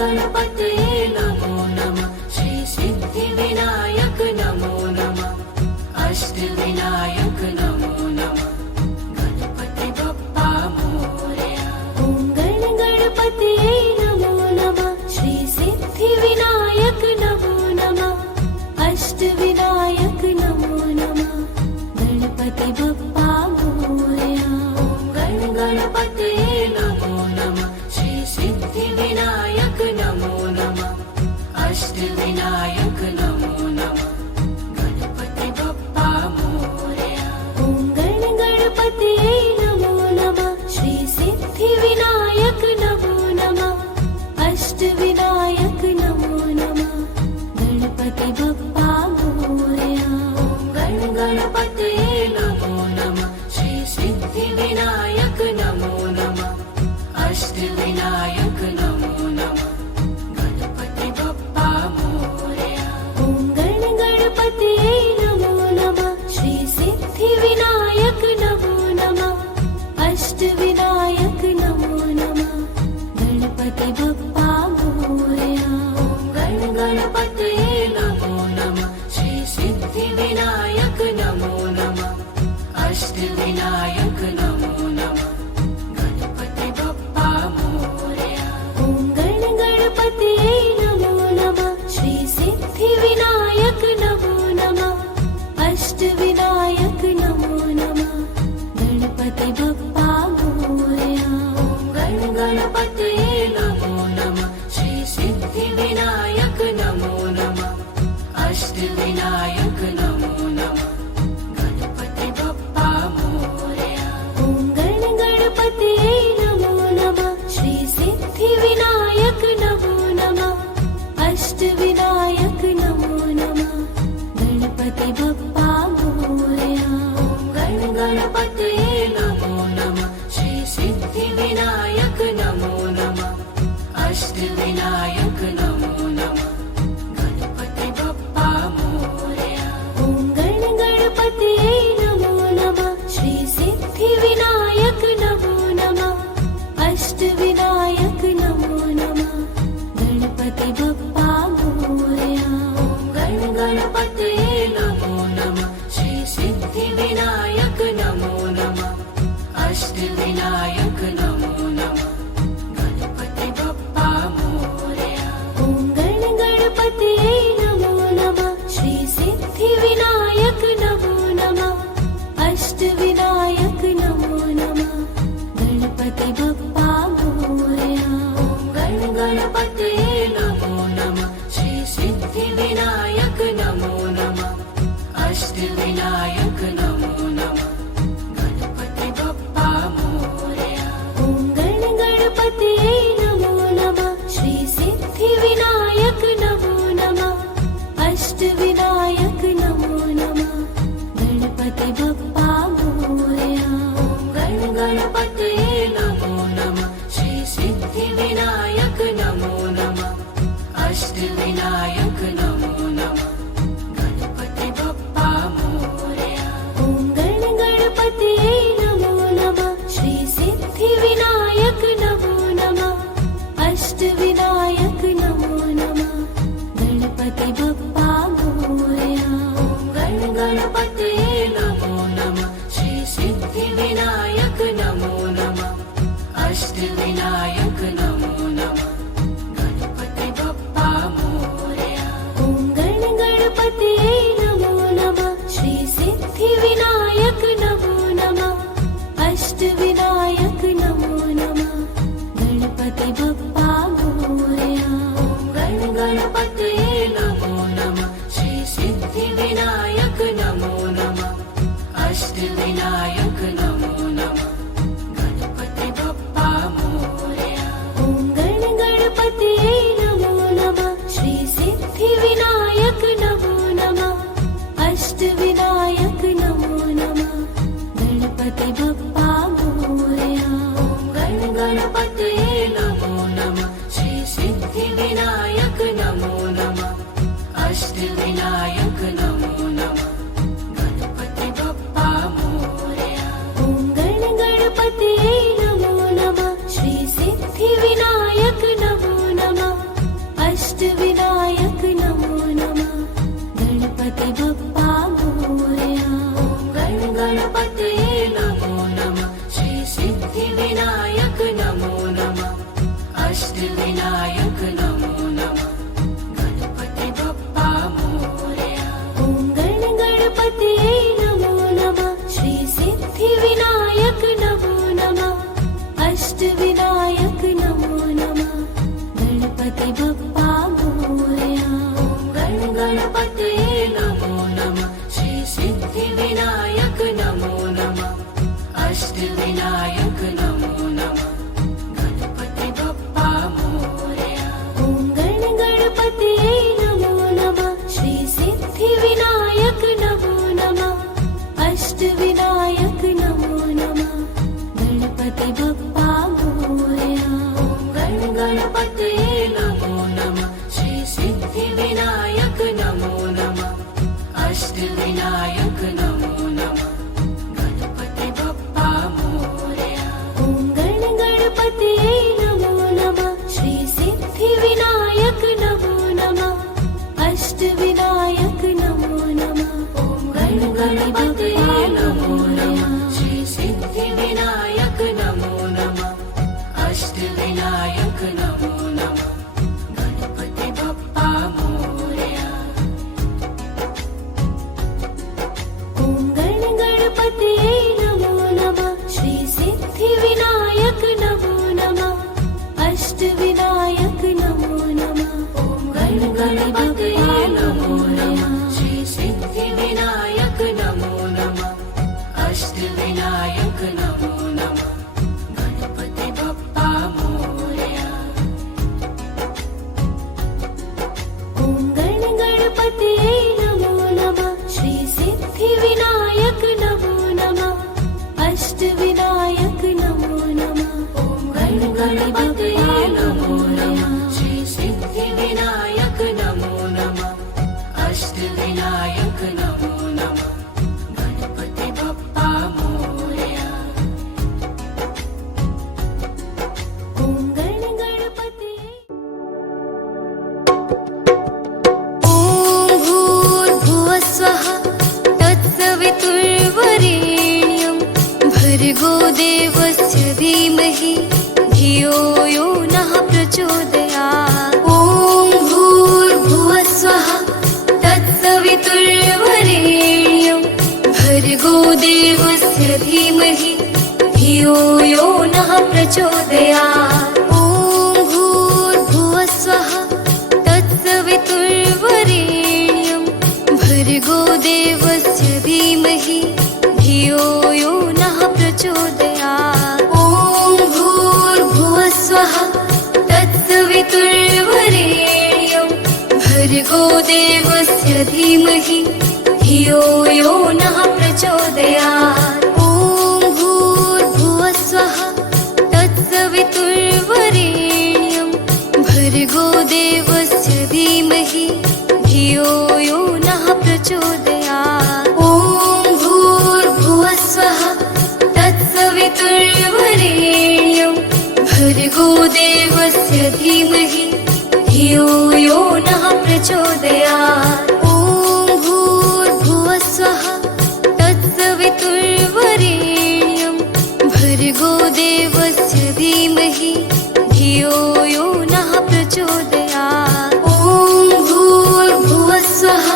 गणपतये नमो नमः। श्री सिद्धिविनायक नमो नमः। अष्टविनायक नमो नमः। गणपति बप्पा मोरया। ॐ गणपतये नमो नमः। श्री सिद्धिविनायक नमो नमः। अष्टविनायक नमो नमः। गणपति बप्पा मोरया। ॐ गणपतये नमो नमः। श्री सिद्धिविनायक नमो नमः। अष्टविनायक नमो नमः। गणपति बप्पा मोरया। ॐ गणपतये नमो नमः। श्री सिद्धिविनायक नमो नमः। अष्टविनायक नमो नमः। गणपति बप्पा मोरया। ॐ गणपतये नमो नमः। श्री सिद्धिविनायक नमो नमः। अष्टविनायक नमो नमः। गणपति बप्पा मोरया। ॐ गणपतये नमो नमः। श्री सिद्धिविनायक नमो नमः। अष्टविनायक नमो नमः। गणपति बप्पा मोरया। ॐ गणपतये नमो नमः। श्री सिद्धिविनायक नमो नमः। अष्टविनायक नमो नमः। गणपति बप्पा मोरया। ॐ गणपतये नमो नमः। श्री सिद्धिविनायक नमो नमः। अष्टविनायक नमो नमः। गणपति बप्पा मोरया। ॐ गणपतये नमो नमः। श्री सिद्धिविनायक नमो नमः। अष्टविनायक नमो नमः। गणपति बप्पा मोरया। ॐ गणपतये नमो नमः। श्री सिद्धिविनायक नमो नमः। अष्टविनायक नमो नमः। गणपति बप्पा मोरया। ॐ गणपतये नमो नमः। श्री सिद्धिविनायक नमो नमः। अष्टविनायक नमो नमः। गणपति बप्पा मोरया। ॐ गणपतये नमो नमः। श्री सिद्धिविनायक नमो नमः। अष्टविनायक नमो नमः। गणपति बप्पा मोरया। ॐ गणपतये नमो नमः। श्री सिद्धिविनायक नमो नमः। अष्टविनायक नमो नमः। गणपति बप्पा मोरया। ॐ गणपतये नमो नमः। श्री सिद्धिविनायक नमो नमः। अष्टविनायक नमो नमः। गणपति बप्पा मोरया। ॐ गणपतये नमो नमः। श्री सिद्धिविनायक नमो नमः। अष्टविनायक नमो नमः। गणपति बप्पा मोरया। ॐ गणपतये नमो नमः। श्री सिद्धिविनायक नमो नमः। अष्टविनायक नमो नमः। गणपति बप्पा मोरया। ॐ गणपतये नमो नमः। श्री सिद्धिविनायक नमो नमः। अष्टविनायक नमो नमः। गणपति बप्पा मोरया। ॐ गणपतये नमो नमः। श्री सिद्धिविनायक नमो नमः। अष्टविनायक नमो नमः। गणपति बप्पा मोरया। ॐ गणपतये नमो नमः। श्री सिद्धिविनायक नमो नमः। अष्टविनायक नमो नमः। गणपति बप्पा मोरया। ॐ गणपतये नमो नमः। श्री सिद्धिविनायक नमो नमः। अष्टविनायक नमो नमः। गणपति बप्पा मोरया। ॐ गणपतये नमो नमः। श्री सिद्धिविनायक नमो नमः। अष्टविनायक नमो नमः। गणपति बप्पा मोरया। ॐ गणपतये नमो नमः। श्री सिद्धिविनायक नमो नमः। अष्टविनायक नमो नमः। गणपति बप्पा मोरया। ॐ गणपतये नमो नमः। श्री सिद्धिविनायक नमो नमः। अष्टविनायक नमो नमः गणपति बप्पा मोरया ॐ गणपतये नमो नमः श्री सिद्धिविनायक नमो नमः अष्टविनायक नमो नमः गणपति बप्पा मोरया ॐ गणपतये नमो नमः श्री सिद्धिविनायक नमो नमः अष्टविनायक नमो नमः गणपति बप्पा मोरया ॐ गणपतये नमो नमः श्री सिद्धिविनायक नमो नमः अष्टविनायक नमो नमः गणपति बप्पा मोरया ॐ गणपतये नमो नमः श्री सिद्धिविनायक नमो नमः अष्टविनायक नमो नमः गणपति बप्पा मोरया ॐ गणपतये नमो नमः श्री सिद्धिविनायक नमो नमः अष्टविनायक नमो नमः ॐ गणपतये नमो नमः श्री सिद्धिविनायक नमो नमः अष्टविनायक नमो नमः गणपति बप्पा मोरया ॐ गणपतये नमो नमः श्री सिद्धिविनायक नमो नमः अष्टविनायक नमो नमः ॐ गणपतये नमो नमः श्री सिद्धिविनायक नमो नमः अष्टविनायक नमो नमः गणपति बप्पा मोरया ॐ गणपतये नमो नमः श्री सिद्धिविनायक नमो नमः अष्टविनायक नमो नमः ॐ गणपतये नमो नमः श्री सिद्धिविनायक नमो नमः अष्टविनायक नमो नमः गणपति बप्पा मोरया ॐ गणपतये ॐ भूर्भुवस्वः तत्सवितुर्वरेण्यं भर्गो देवस्य धीमहि धियो यो नः प्रचोदयात् ॐ भूर्भुवस्वः तत्सवितुर्वरेण्यं भर्गो देवस्य धीमहि धियो यो नः प्रचोदयात् ॐ भूर्भुवस्वः तत्सवितुर्वरेण्यं भर्गो देवस्य धीमहि धियो यो नः प्रचोदयात् ॐ भूर्भुवस्वः तत्सवितुर्वरेण्यं भर्गो देवस्य धीमहि धियो यो नः प्रचोदयात् ॐ भूर्भुवस्वः तत्सवितुर्वरेण्यं भर्गो देवस्य धीमहि धियो यो नः प्रचोदयात् ॐ भूर्भुवस्वः तत्सवितुर्वरेण्यं भर्गो देवस्य धीमहि धियो यो नः प्रचोदयात् ॐ भूर्भुवस्वः तत्सवितुर्वरेण्यं भर्गो देवस्य धीमहि धियो यो नः प्रचोदयात् ॐ भूर्भुवस्वः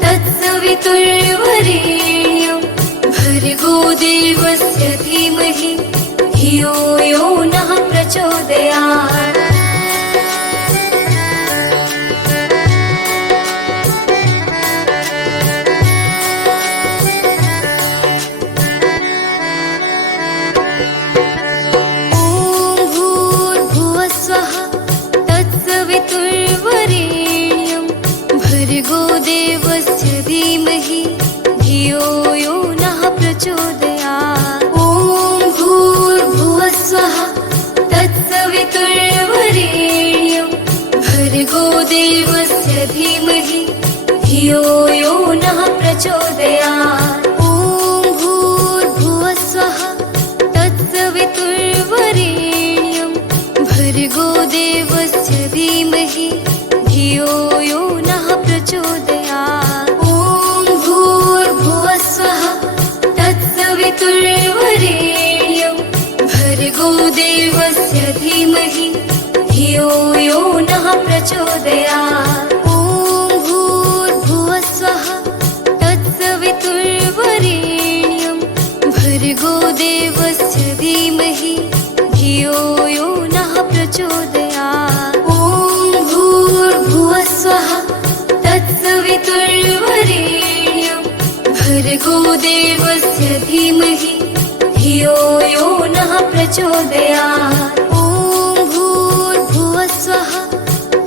तत्सवितुर्वरेण्यं भर्गो देवस्य धीमहि धियो यो नः प्रचोदयात् ॐ भूर्भुवस्वः तत्सवितुर्वरेण्यं भर्गो देवस्य धीमहि धियो यो नः प्रचोदयात् ॐ भूर्भुवस्वः तत्सवितुर्वरेण्यं भर्गो देवस्य धीमहि धियो यो नः प्रचोदयात् ॐ भूर्भुवस्वः तत्सवितुर्वरेण्यं भर्गो देवस्य धीमहि धियो यो नः प्रचोदयात् ॐ भूर्भुवस्वः तत्सवितुर्वरेण्यं भर्गो देवस्य धीमहि धियो धियो यो नः प्रचोदयात् ॐ भूर्भुवः स्वः तत्सवितुर्वरेण्यं भर्गो देवस्य धीमहि धियो यो नः प्रचोदयात् ॐ भूर्भुवः स्वः तत्सवितुर्वरेण्यं भर्गो देवस्य धीमहि धियो यो नः प्रचोदयात् ॐ भूर्भुवः स्वः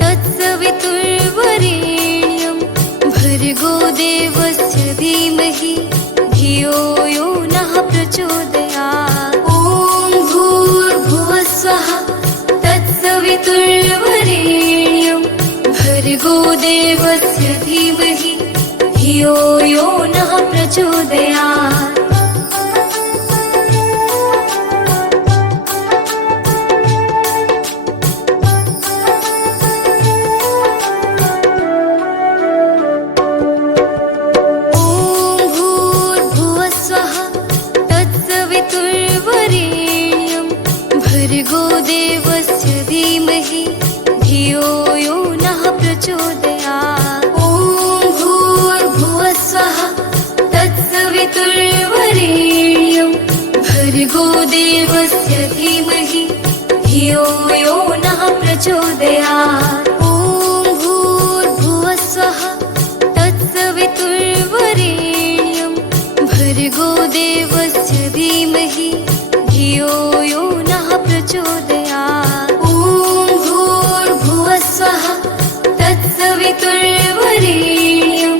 तत्सवितुर्वरेण्यं भर्गो देवस्य धीमहि धियो यो नः प्रचोदयात् ॐ भूर्भुवः स्वः तत्सवितुर्वरेण्यं भर्गो देवस्य धीमहि धियो यो नः प्रचोदयात् भर्गो देवस्य धीमहि धियो यो नः प्रचोदयात् ॐ भूर्भुवः स्वः तत्सवितुर्वरेण्यं भर्गो देवस्य धीमहि धियो यो नः प्रचोदयात् ॐ भूर्भुवः स्वः तत्सवितुर्वरेण्यं भर्गो देवस्य धीमहि धियो यो नः प्रचोदयात् ॐ भूर्भुवः स्वः तत्सवितुर्वरेण्यं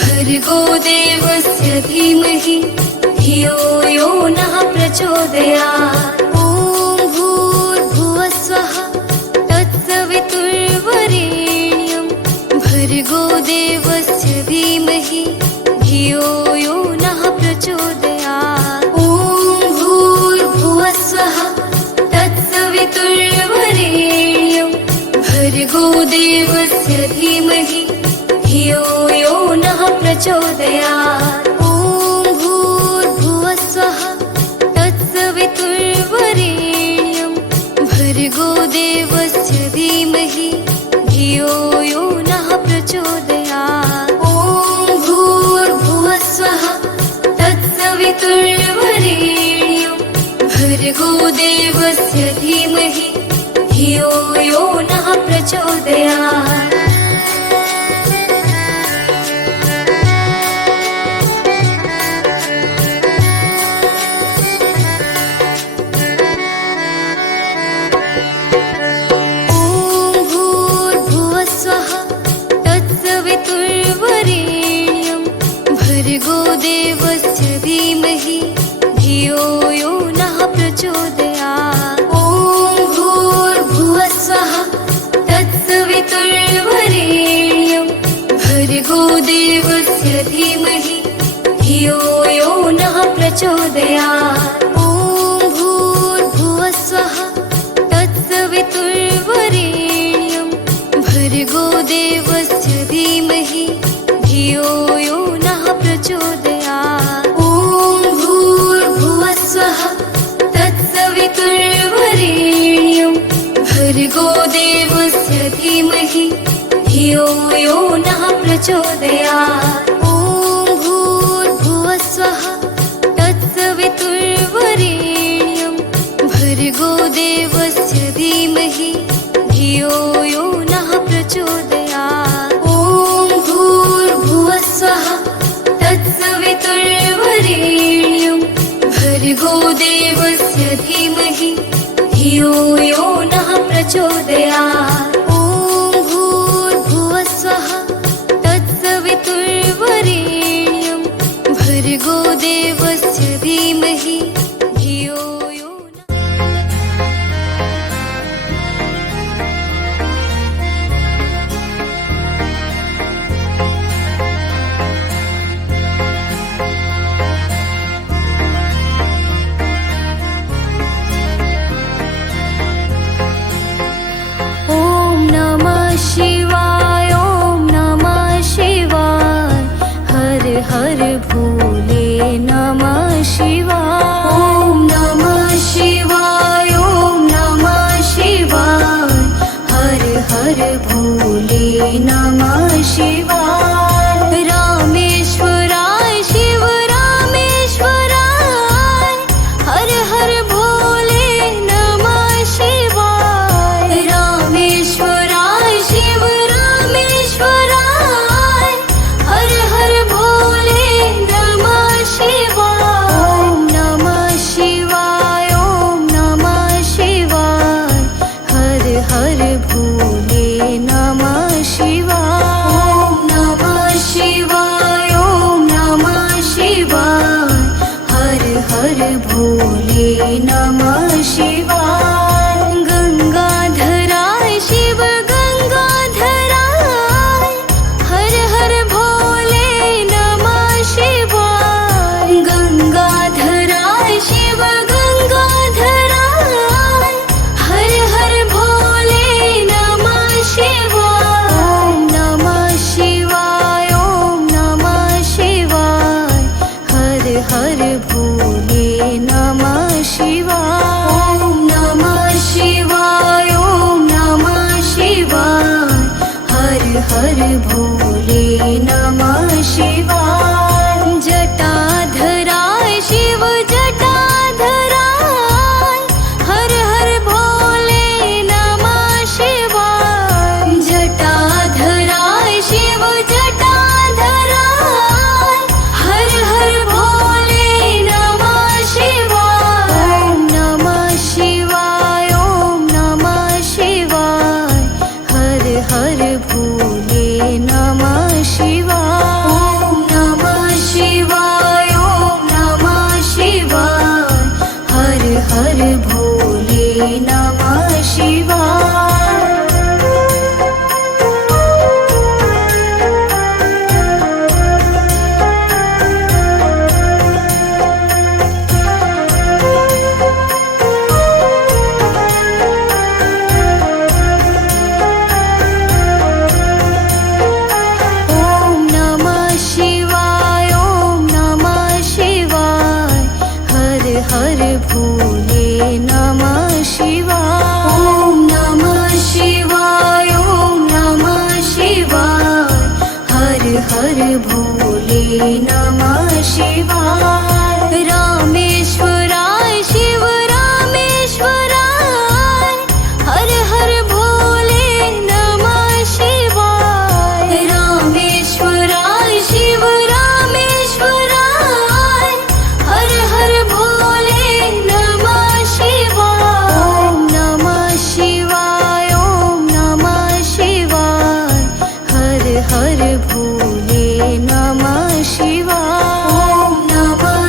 भर्गो देवस्य धीमहि धियो यो नः प्रचोदयात् ॐ भूर्भुवः स्वः तत्सवितुर्वरेण्यं भर्गो देवस्य धीमहि धियो यो नः प्रचोदयात् ॐ भूर्भुवः स्वः तत्सवितुर्वरेण्यं भर्गो देवस्य धीमहि धियो यो नः प्रचोदयात् ॐ भूर्भुवः स्वः तत्सवितुर्वरेण्यं भर्गो देवस्य धीमहि धियो यो नः प्रचोदयात् ॐ भूर्भुवः स्वः तत्सवितुर्वरेण्यं भर्गो देवस्य धीमहि धियो यो नः प्रचोदयात् भर्गो देवस्य धीमहि धियो यो नः प्रचोदयात् ॐ भूर्भुवः स्वः तत्सवितुर्वरेण्यं भर्गो देवस्य धीमहि धियो यो नः प्रचोदयात् ॐ भूर्भुवः स्वः तत्सवितुर्वरेण्यं भर्गो देवस्य धीमहि धियो यो नः प्रचोदयात् ॐ भूर्भुवः स्वः तत्सवितुर्वरेण्यं भर्गो देवस्य धीमहि धियो यो नः प्रचोदयात् ॐ भूर्भुवः स्वः तत्सवितुर्वरेण्यं भर्गो देवस्य धीमहि धियो यो नः प्रचोदयात् ॐ भूर्भुवः स्वः तत्सवितुर्वरेण्यं भर्गो देवस्य धीमहि धियो यो नः प्रचोदयात् ॐ भूर्भुवः स्वः तत्सवितुर्वरेण्यं भर्गो देवस्य धीमहि धियो यो शिवाय ॐ नमः शिवाय हर हर भोले नमः शिवाय ॐ नमः शिवाय ॐ नमः शिवाय हर भोले नमः शिवाय रामेश्वराय शिव रामेश्वराय हर हर भोले नमः शिवाय रामेश्वराय शिव रामेश्वराय हर हर भोले नमः शिवाय ओम नमः शिवाय ओम नमः शिवाय हर हर भोले नमः शिवाय ओम नमः शिवाय ओम नमः शिवाय हर हर भोले नमः शिवाय गंगाधराय शिव गंगाधराय हर हर भोले नमः शिवाय गंगाधराय शिव गंगाधराय हर हर भोले नमः शिवाय ओम नमः शिवाय ओम नमः शिवाय हर हर भोले नमः शिवाय ओम नमः शिवाय ओम नमः शिवाय हर हर भोले नमः शिवाय जटाधराय शिव जटाधराय हर हर भोले नमः शिवाय जटाधराय शिव जटाधराय हर हर भोले नमः शिवाय ओम नमः शिवाय ओम नमः शिवाय हर हर भोले नमः शिवाय ओम नमः शिवाय ओम नमः शिवाय हर हर भोले नमः शिवाय ओम नमः शिवाय ओम नमः शिवाय हर हर भोले नमः शिवाय ओम नमः शिवाय ओम नमः शिवाय हर हर भोले नमः शिवाय रामेश्वराय शिव रामेश्वराय हर हर भोले नमः शिवाय रामेश्वराय शिव रामेश्वराय हर हर भोले नमः शिवाय ओम नमः शिवाय ओम नमः शिवाय हर हर भोले नमः शिवाय ओम नमः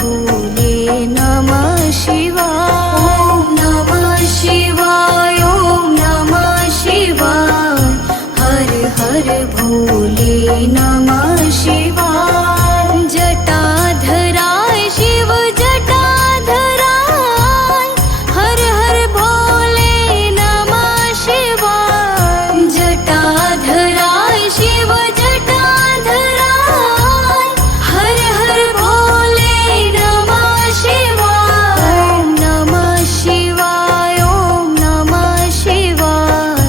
भोले नमः शिवाय ॐ नमः शिवाय ॐ नमः शिवाय हर हर भोले नमः शिवाय जटाधराय शिव जटाधराय हर हर भोले नमः शिवाय जटाधराय शिव जटाधराय हर हर भोले नमः शिवाय ॐ नमः शिवाय ॐ नमः शिवाय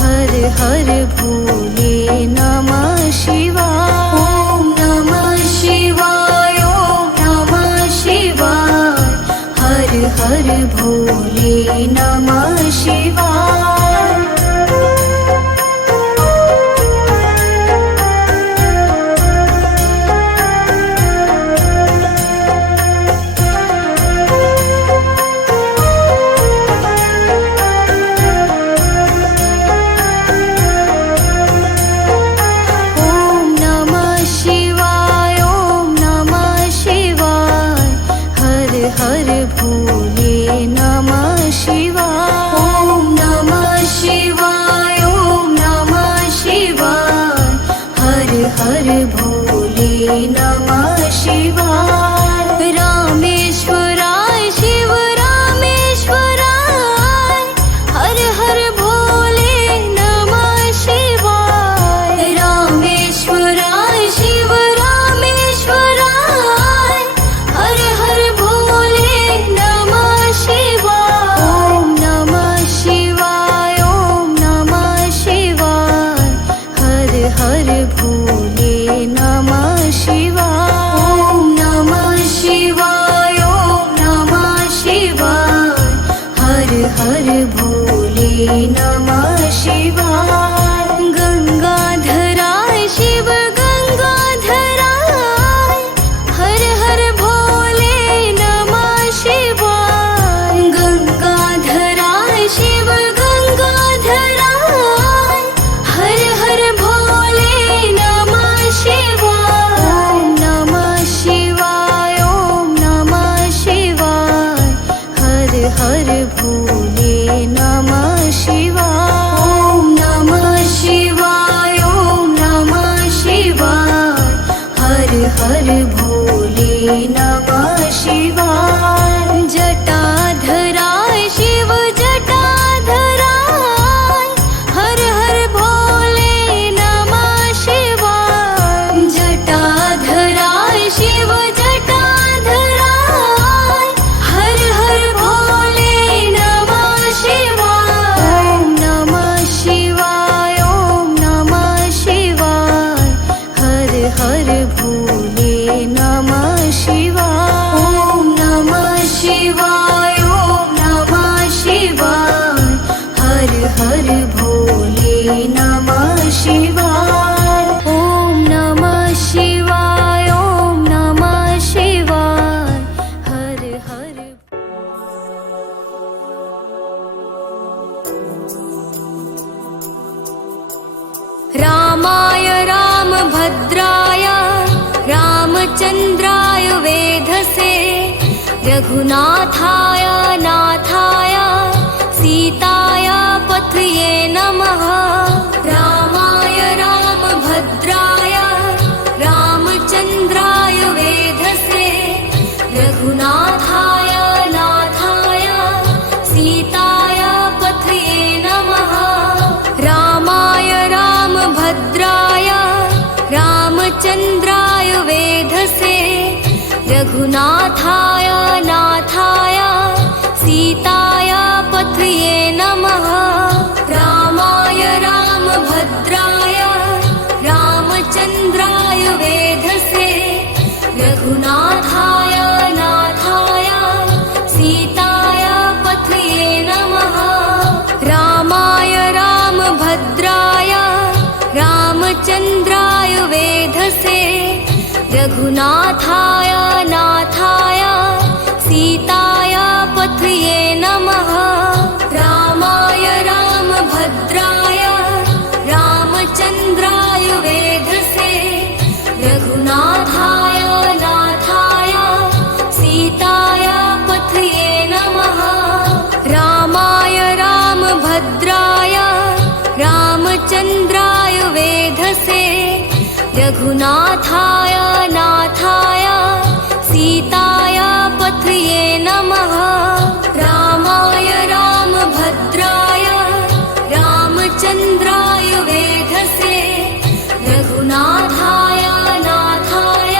हर हर भोले नमः शिवाय ॐ नमः शिवाय ॐ नमः शिवाय हर हर भोले नमः शिवाय ॐ नमः शिवाय ॐ नमः शिवाय हर हर भोले नमः शिवाय ॐ नमः शिवाय ॐ नमः शिवाय हर हर भोले नमः शिवाय रामेश्वराय शिव रामेश्वराय हर हर भोले नमः शिवाय रामेश्वराय शिव रामेश्वराय हर हर भोले नमः शिवाय ॐ नमः शिवाय ॐ नमः शिवाय हर हर भोले नमः शिवाय ॐ नमः शिवाय ॐ नमः शिवाय हर हर भोले नमः शिवाय गंगाधराय शिव गंगाधराय हर हर भोले नमः शिवाय गंगाधराय शिव गंगाधराय हर हर भोले नमः शिवाय ॐ नमः शिवाय ॐ नमः शिवाय हर हर भोले नमः शिवाय ॐ नमः शिवाय ॐ नमः शिवाय हर हर भोले नमः शिवाय जटाधराय शिव जटाधराय हर हर भोले नमः शिवाय जटाधराय शिव जटाधराय हर हर भोले नमः शिवाय ॐ नमः शिवाय ॐ नमः शिवाय हर हर भोले नमः शिवाय ॐ नमः शिवाय ॐ नमः शिवाय हर हर भोले नमः शिवाय ॐ नमः शिवाय ॐ नमः शिवाय हर हर रामाय रामभद्राय रामचन्द्राय वेधसे रघुनाथाय नाथाय सीताय पथये नमः रामाय रामभद्राय रामचन्द्राय वेधसे रघुनाथाय नाथाय सीताय पथये नमः रामाय रामभद्राय रामचन्द्राय वेधसे रघुनाथाय नाथाय सीताय पथये नमः रामाय रामभद्राय रामचन्द्राय वेधसे रघुनाथाय नाथाय सीताय पथये नमः रामाय रामभद्राय रामचन्द्राय वेधसे रघुनाथाय नाथाय सीताय पथये नमः रामाय राम भद्राय रामचन्द्राय वेधसे रघुनाथाय नाथाय सीताय पथये नमः। रामाय रामभद्राय रामचन्द्राय वेधसे रघुनाथाय नाथाय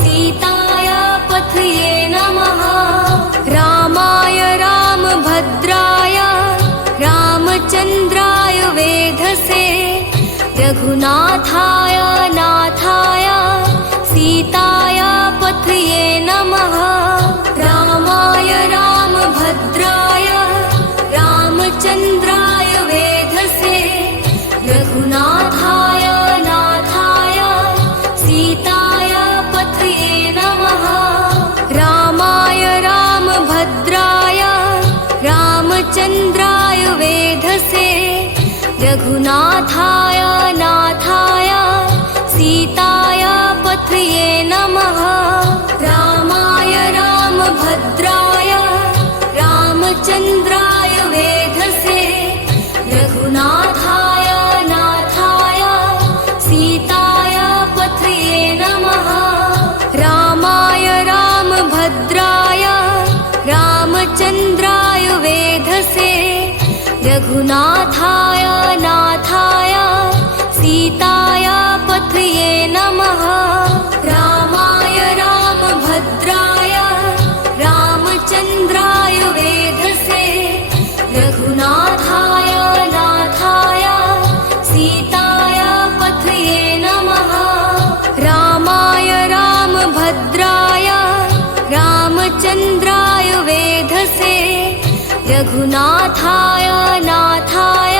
सीताय पथये नमः। रामाय रामभद्राय रामचन्द्राय वेधसे रघुनाथाय नाथाय सीताय पथये नमः। रामाय रामभद्राय रामचन्द्राय वेधसे रघुनाथाय नाथाय सीताय पथये नमः। रामाय रामभद्राय रामचन्द्राय वेधसे रघुनाथाय नाथाय सीताय पथये नमः। रामाय रामभद्राय रामचन्द्राय वेधसे रघुनाथाय नाथाय सीताय पथये नमः। रामाय रामभद्राय रामचन्द्राय वेधसे रघुनाथाय नाथाय सीताय पथये नमः। रामाय रामभद्राय रामचन्द्राय वेधसे रघुनाथाय नाथाय सीताय पथये नमः। रामाय रामभद्राय रामचन्द्राय वेधसे रघुनाथाय नाथाय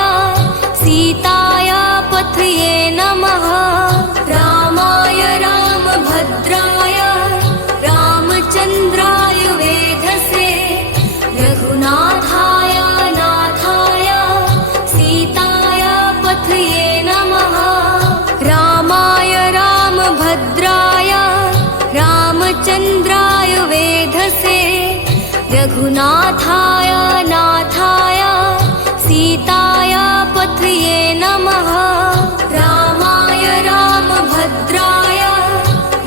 सीताय पथये नमः। रामाय रामभद्राय रामचन्द्राय वेधसे रघुनाथाय नाथाय सीताय पथये नमः। रामाय रामभद्राय रामचन्द्राय वेधसे रघुनाथाय नाथाय सीताय पथये नमः। रामाय रामभद्राय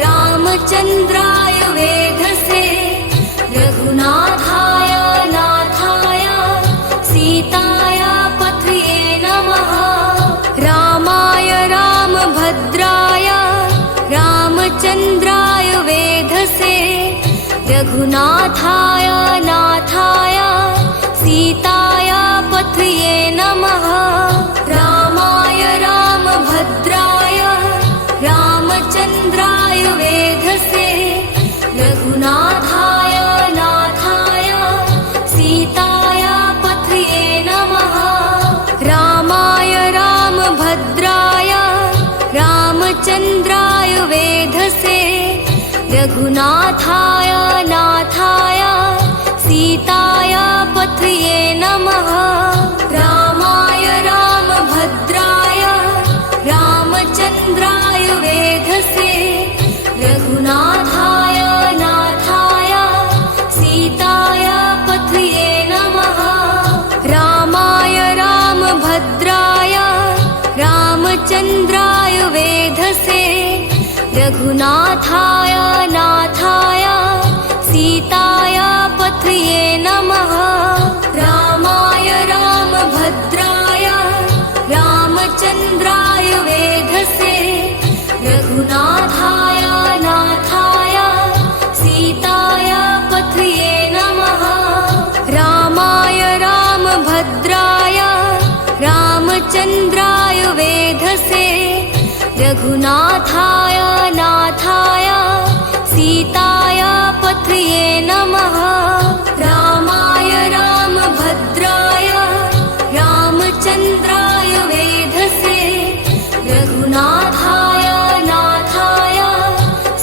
रामचन्द्राय वेधसे रघुनाथाय नाथाय सीताय पथये नमः। रामाय रामभद्राय रामचन्द्राय वेधसे रघुनाथाय नाथाय सीताय पथये नमः। रामाय रामभद्राय रामचन्द्राय वेधसे रघुनाथाय नाथाय सीताय पथये नमः। रामाय रामभद्राय रामचन्द्राय वेधसे रघुनाथाय नाथाय सीताय पथये नमः। रामाय रामभद्राय रामचन्द्राय वेधसे रघुनाथाय नाथाय सीताय पथये नमः। रामाय रामभद्राय रामचन्द्राय वेधसे रघुनाथाय नाथाय सीताय पथये नमः। रामाय रामभद्राय रामचन्द्राय वेधसे रघुनाथाय नाथाय सीताय पथये नमः। रामाय रामभद्राय रामचन्द्राय वेधसे रघुनाथाय नाथाय सीताय पथये नमः। रामाय रामभद्राय रामचन्द्राय वेधसे रघुनाथाय नाथाय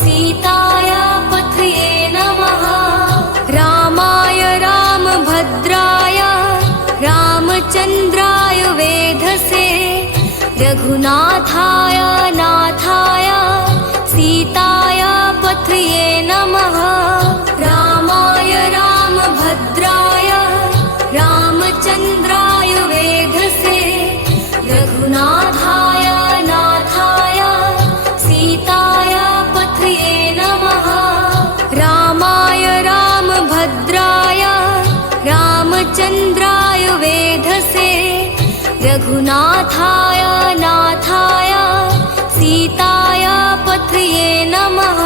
सीताय पथये नमः। रामाय रामभद्राय रामचन्द्राय वेधसे रघुनाथाय नाथाय सीताय पथये नमः। रामाय रामभद्राय रामचन्द्राय वेधसे रघुनाथाय नाथाय सीताय पथये नमः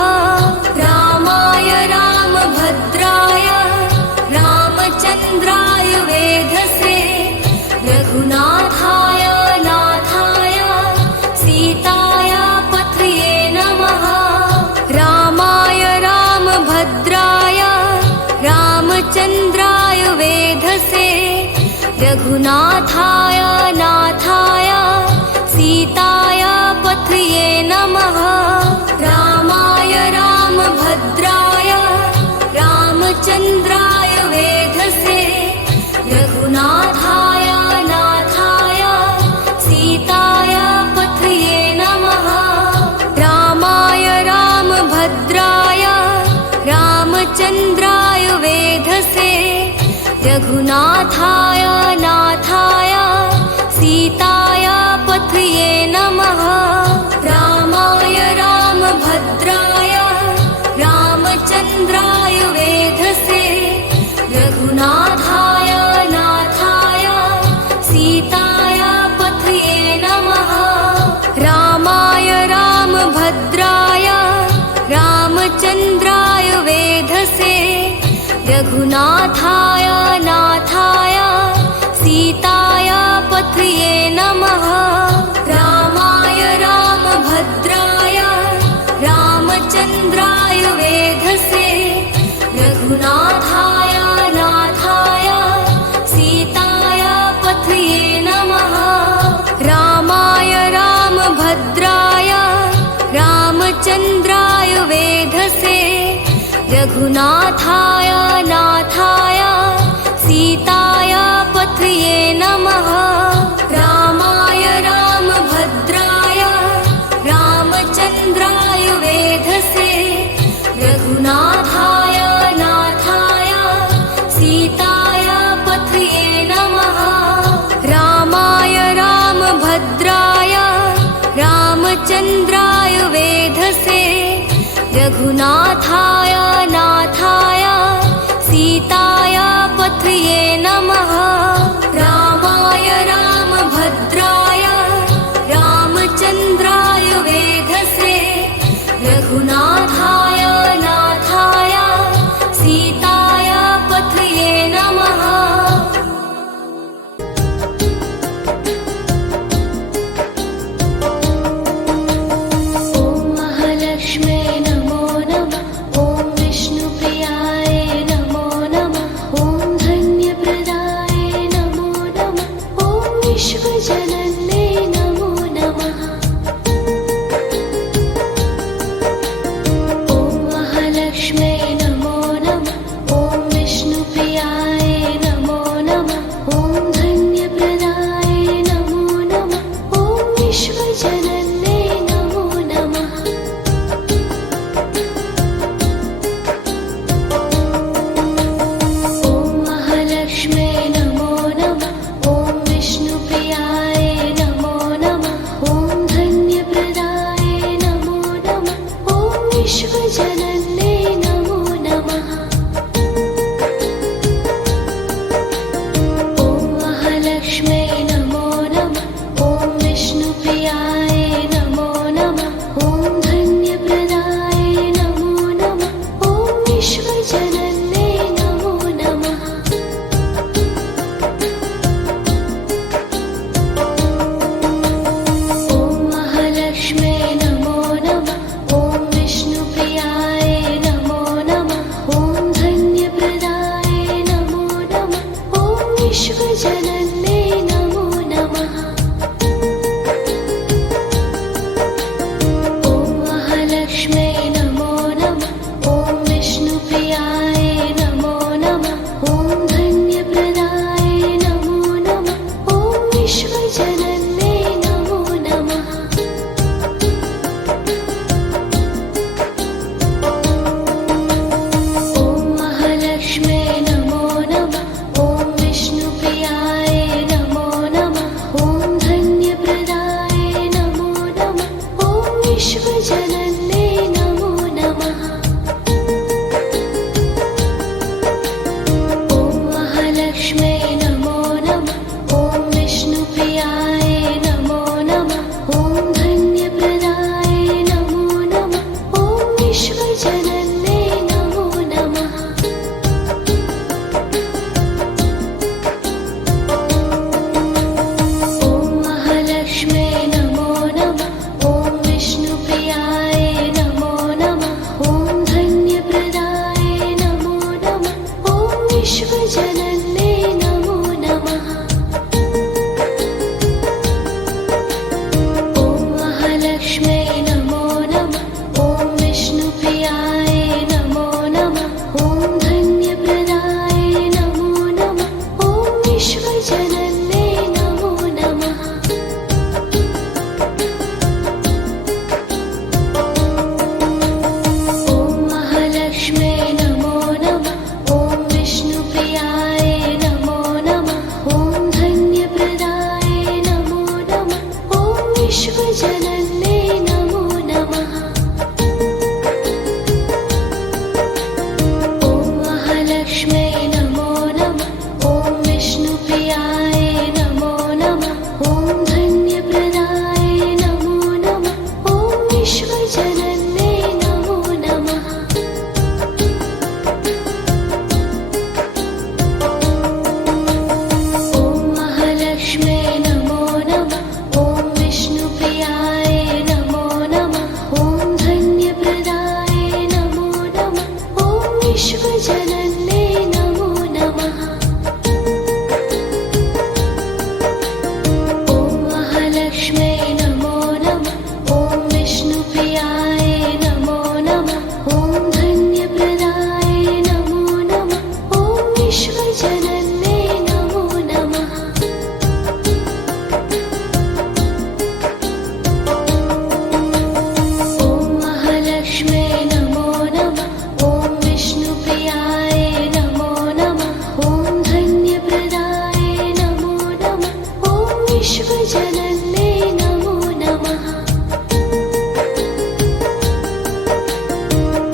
रामाय रामभद्राय रामचन्द्राय वेधसे रघुनाथाय नाथाय सीताय पथये नमः रामाय रामभद्राय रामचन्द्राय वेधसे रघुनाथाय नाथाय सीताय पथये नमः रामाय रामभद्राय रामचन्द्राय वेधसे रघुनाथाय नाथाय सीताय पथये नमः रामाय रामभद्राय रामचन्द्राय वेधसे रघुनाथाय नाथाय सीताय पथये नमः रामाय रामभद्राय रामचन्द्राय वेधसे रघुनाथाय नाथाय सीताय पथये नमः रामाय रामभद्राय रामचन्द्राय वेधसे रघुनाथाय नाथाय सीताय पथये नमः रामाय रामभद्राय रामचन्द्राय वेधसे रघुनाथाय नाथाय सीताय पथये नमः रामाय रामभद्राय रामचन्द्राय वेधसे रघुनाथाय नाथाय सीताय पथये नमः रामाय रामभद्राय रामचन्द्राय वेधसे रघुनाथाय नाथाय सीताय पथये नमः रामाय रामभद्राय रामचन्द्राय वेधसे रघुनाथाय नाथाय सीताय पथये नमः रामाय रामभद्राय रामचन्द्राय वेधसे रघुनाथाय नाथाय सीताय पथये नमः ॐ महालक्ष्म्यै नमो नमः। ॐ विश्वजनन्ये नमो नमः। ॐ महालक्ष्म्यै नमो नमः। ॐ विष्णुप्रियाय नमो नमः। ॐ धन्यप्रदाय नमो नमः। ॐ विश्वजनन्ये नमो नमः। ॐ महालक्ष्म्यै नमो नमः। ॐ विष्णुप्रियाय नमो नमः। ॐ धन्यप्रदाय नमो नमः। ॐ विश्वजनन्ये नमो नमः। ॐ महालक्ष्म्यै नमो नमः। ॐ विष्णुप्रियाय नमो नमः। ॐ धन्यप्रदाय नमो नमः। ॐ विश्वजनन्ये नमो नमः। ॐ महालक्ष्म्यै नमो नमः। ॐ विष्णुप्रियाय नमो नमः। ॐ धन्यप्रदाय नमो नमः। ॐ विश्वजनन्ये नमो नमः। ॐ महालक्ष्म्यै नमो नमः। ॐ विष्णुप्रियाय नमो नमः। ॐ धन्यप्रदाय नमो नमः। ॐ विश्वजनन्ये नमो नमः। ॐ महालक्ष्म्यै नमो नमः। ॐ विष्णुप्रियाय नमो नमः। ॐ धन्यप्रदाय नमो नमः। ॐ विश्वजनन्ये नमो नमः।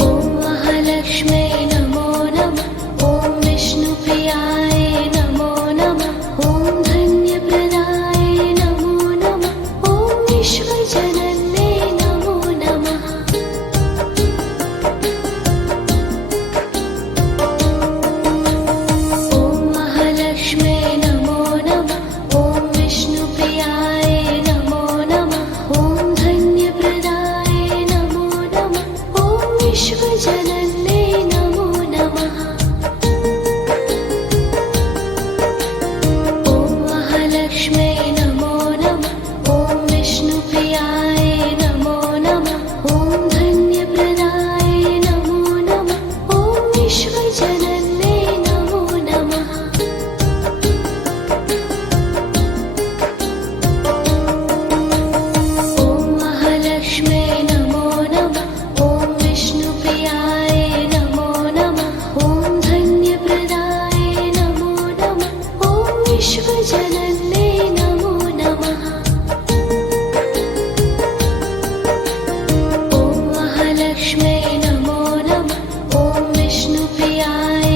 ॐ महालक्ष्म्यै नमो नमः। ॐ विष्णुप्रियाय नमो नमः। ॐ धन्यप्रदाय नमो नमः। ॐ विश्वजनन्ये नमो नमः। ॐ महालक्ष्म्यै नमो नमः। ॐ विष्णुप्रियाय नमो नमः। ॐ धन्यप्रदाय नमो नमः। ॐ विश्वजनन्ये नमो नमः। ॐ महालक्ष्म्यै नमो नमः। ॐ विष्णुप्रियाय नमो नमः। ॐ धन्यप्रदाय नमो नमः। ॐ विश्वजनन्ये नमो नमः। ॐ महालक्ष्म्यै नमो नमः। ॐ विष्णुप्रियाय नमो नमः। ॐ धन्यप्रदाय नमो नमः। ॐ विश्वजनन्ये नमो नमः। ॐ महालक्ष्म्यै नमो नमः। ॐ विष्णुप्रियाय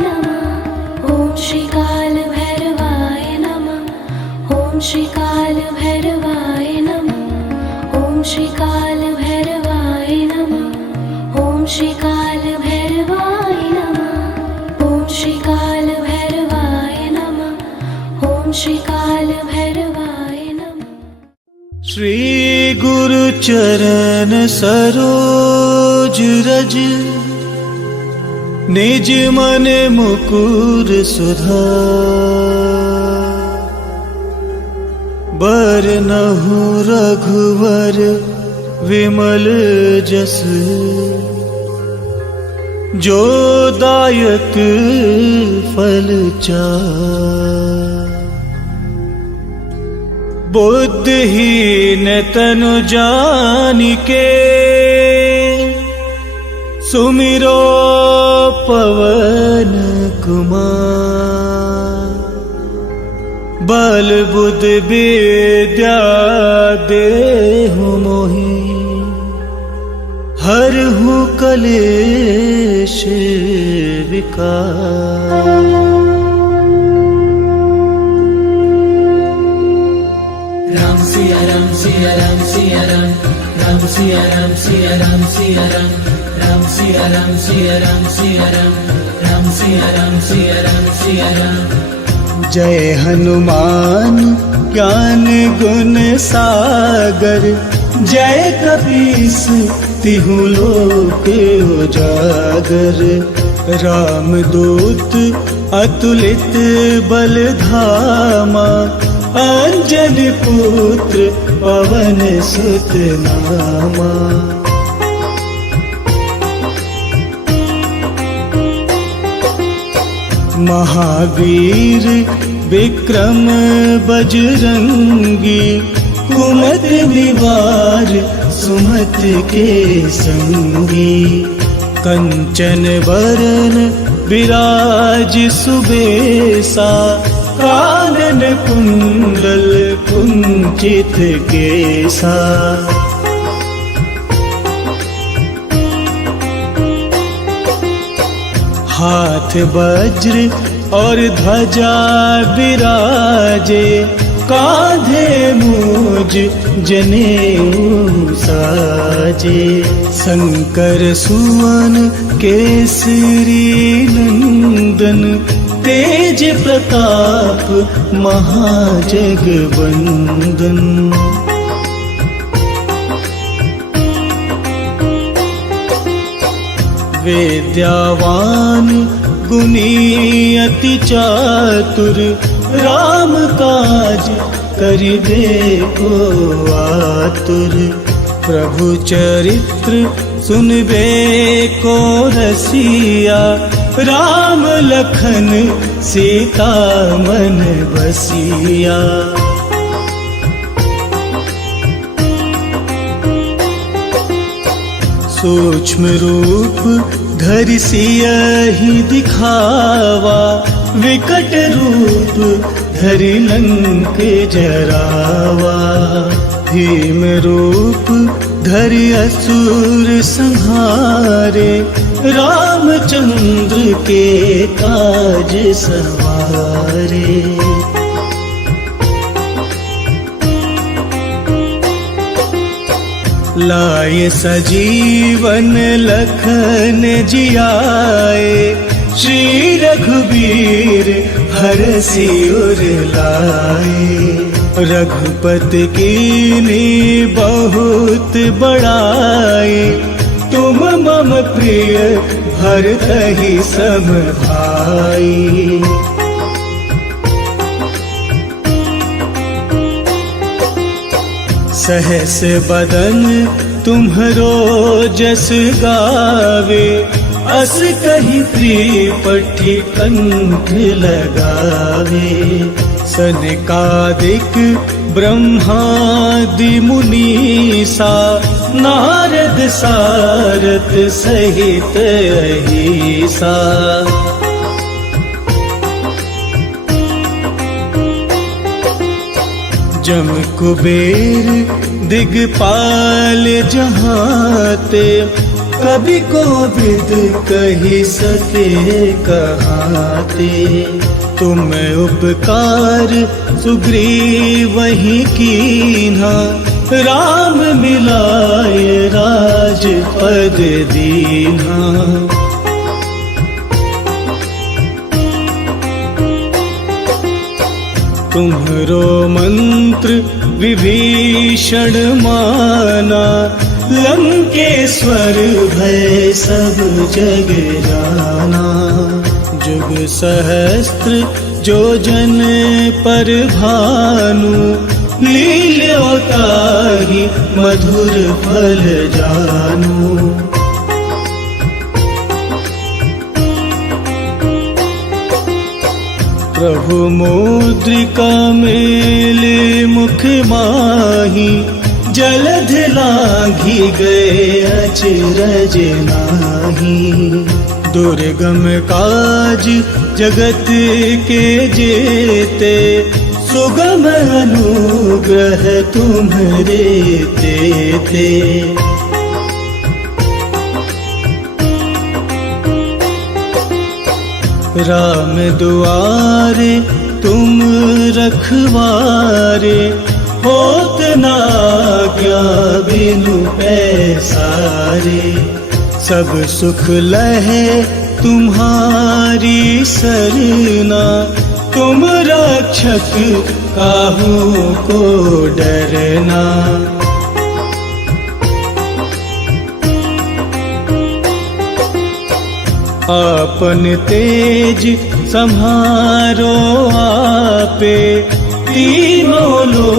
श्री गुरु चरण सरोज रज, निज मन मुकुर सुधार। बरनहु रघुवर विमल जस, जो दायक फल चार। बुद्धिहीन तनु जानिके, सुमिरो पवन कुमार। बल बुद्ध विद्या देहु मोहि, हरहु कलेश विकार। राम सिया राम सिया राम सिया राम, राम सिया राम सिया राम सिया राम, राम सिया राम सिया राम सिया राम, राम सिया राम सिया राम सिया राम। जय हनुमान ज्ञान गुण सागर, जय कपीस तिहु लोक उजागर। रामदूत अतुलित बल धामा, अंजन पुत्र पवन सुत नामा। महावीर विक्रम बजरंगी, कुमति निवार सुमति के संगी। कंचन बरन विराज सुबेसा, कानन कुंडल कुंचित केसा। हाथ वज्र और ध्वजा विराजे, कांधे मूज जनेऊ साजे। शंकर सुवन केसरी नंदन, तेज प्रताप महाजगवंदन। विद्यावान गुणी अति चातुर, राम काज करिबे को आतुर। प्रभु चरित्र सुनबे को रसिया, राम लखन सीता मन बसिया। सूक्ष्म रूप धरि सियहि दिखावा, विकट रूप धरि लंक जरावा। भीम रूप धरि असुर संहारे, रामचंद्र के काज सवारे। लाए सजीवन लखन जियाए, श्री रघुबीर हरषि उर लाए। रघुपति कीन्ही बहुत बड़ाई, तुम मम प्रिय भरतहि सम भाई। सहस बदन तुम्हरो जस गावे, अस कहि त्रिपठी कंठ लगावे। सनकादिक ब्रह्मादि मुनीसा, नारद सारथ सहित अहिसा। जम कुबेर दिगपाल जहाते, कभी कोविद कही सके कहाते। तुम उपकार सुग्रीवहि कीन्हा, राम मिलाए राजपद दीन्हा। तुम्हरो मंत्र विभीषण माना, लंकेश्वर भय सब जग जाना। जुग सहस्त्र जो जन पर भानु, लील्योताहि मधुर फल जानु। प्रभु मुद्रिका मेले मुख माही, जलध लांघी गए अचरज नाही। दुर्गम काज जगत के जेते, सुगम अनुग्रह तुम्हरे तेते। राम दुआरे तुम रखवारे, होत ना क्या बिनु पैसारे। सब सुख लहे तुम्हारी सरना, तुम रक्षक काहू को डरना। आपन तेज सम्हारो आपे, तीनों लोक